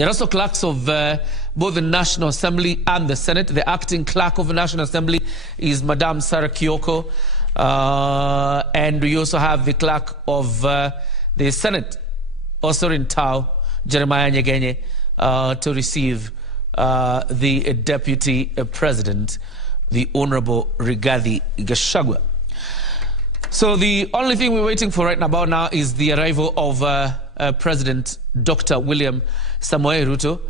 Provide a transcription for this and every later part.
There are also clerks of both the National Assembly and the Senate. The acting clerk of the National Assembly is Madam Sarah Kioko. And we also have the clerk of the Senate, also in Tau, Jeremiah Nyegenye, to receive the Deputy President, the Honorable Rigathi Gachagua. So the only thing we're waiting for right now is the arrival of President Dr. William Samoei Ruto.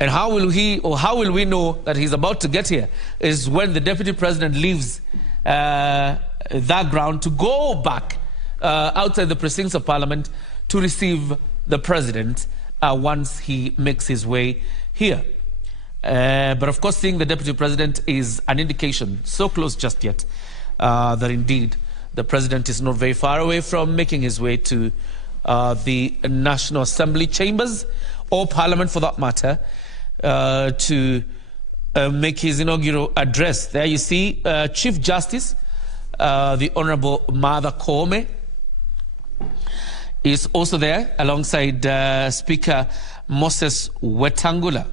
And how will we know that he's about to get here is when the Deputy President leaves that ground to go back outside the precincts of Parliament to receive the President once he makes his way here. But of course, seeing the Deputy President is an indication, so close just yet, that indeed the President is not very far away from making his way to the National Assembly chambers, or Parliament for that matter, to make his inaugural address. There you see Chief Justice, the Honorable Martha Koome, is also there alongside Speaker Moses Wetangula.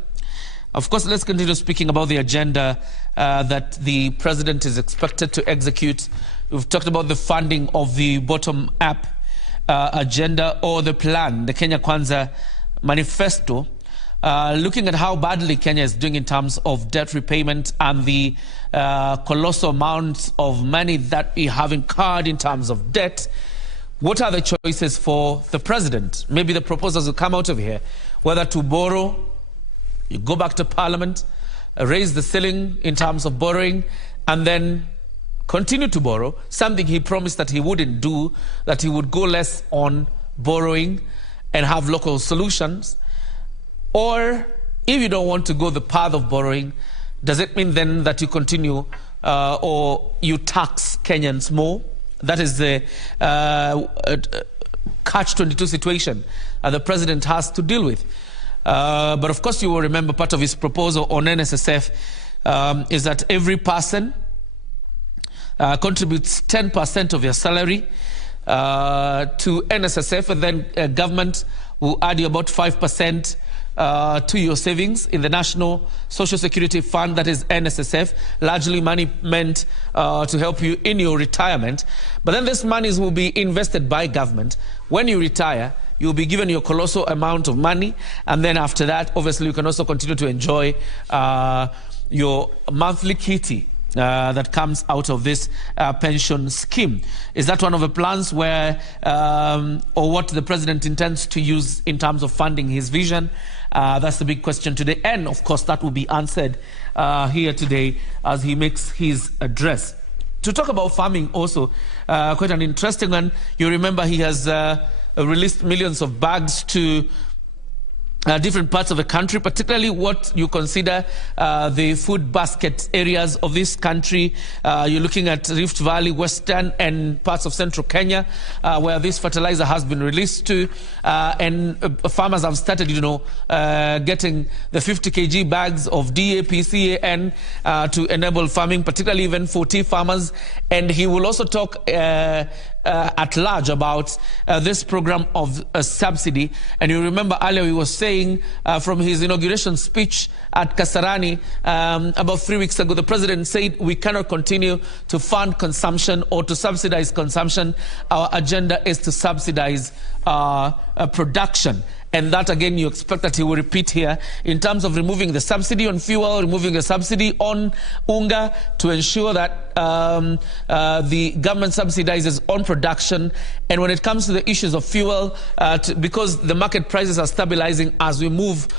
Of course, let's continue speaking about the agenda that the President is expected to execute. We've talked about the funding of the bottom-up agenda or the plan, the Kenya Kwanza manifesto, looking at how badly Kenya is doing in terms of debt repayment and the colossal amounts of money that we have incurred in terms of debt. What are the choices for the President? Maybe the proposals will come out of here, whether to borrow, you go back to Parliament, raise the ceiling in terms of borrowing, and then continue to borrow, something he promised that he wouldn't do, that he would go less on borrowing and have local solutions. Or if you don't want to go the path of borrowing, does it mean then that you continue or you tax Kenyans more? That is the catch-22 situation the President has to deal with. But of course, you will remember part of his proposal on NSSF is that every person contributes 10% of your salary to NSSF, and then government will add you about 5% to your savings in the National Social Security Fund, that is NSSF, largely money meant to help you in your retirement. But then this money will be invested by government. When you retire, you'll be given your colossal amount of money, and then after that, obviously, you can also continue to enjoy your monthly kitty that comes out of this pension scheme. Is that one of the plans where, or what the President intends to use in terms of funding his vision? That's the big question today. And of course, that will be answered here today as he makes his address. To talk about farming also, quite an interesting one. You remember he has released millions of bags to different parts of the country, particularly what you consider the food basket areas of this country. You're looking at Rift Valley, Western, and parts of central Kenya, where this fertilizer has been released to. And farmers have started, getting the 50 kg bags of DAP, CAN to enable farming, particularly even for tea farmers. And he will also talk at large about this program of subsidy. And you remember earlier we were saying from his inauguration speech at Kasarani about 3 weeks ago, the President said we cannot continue to fund consumption or to subsidize consumption. Our agenda is to subsidize production. And that, again, you expect that he will repeat here in terms of removing the subsidy on fuel, removing the subsidy on unga to ensure that the government subsidizes on production. And when it comes to the issues of fuel, because the market prices are stabilizing as we move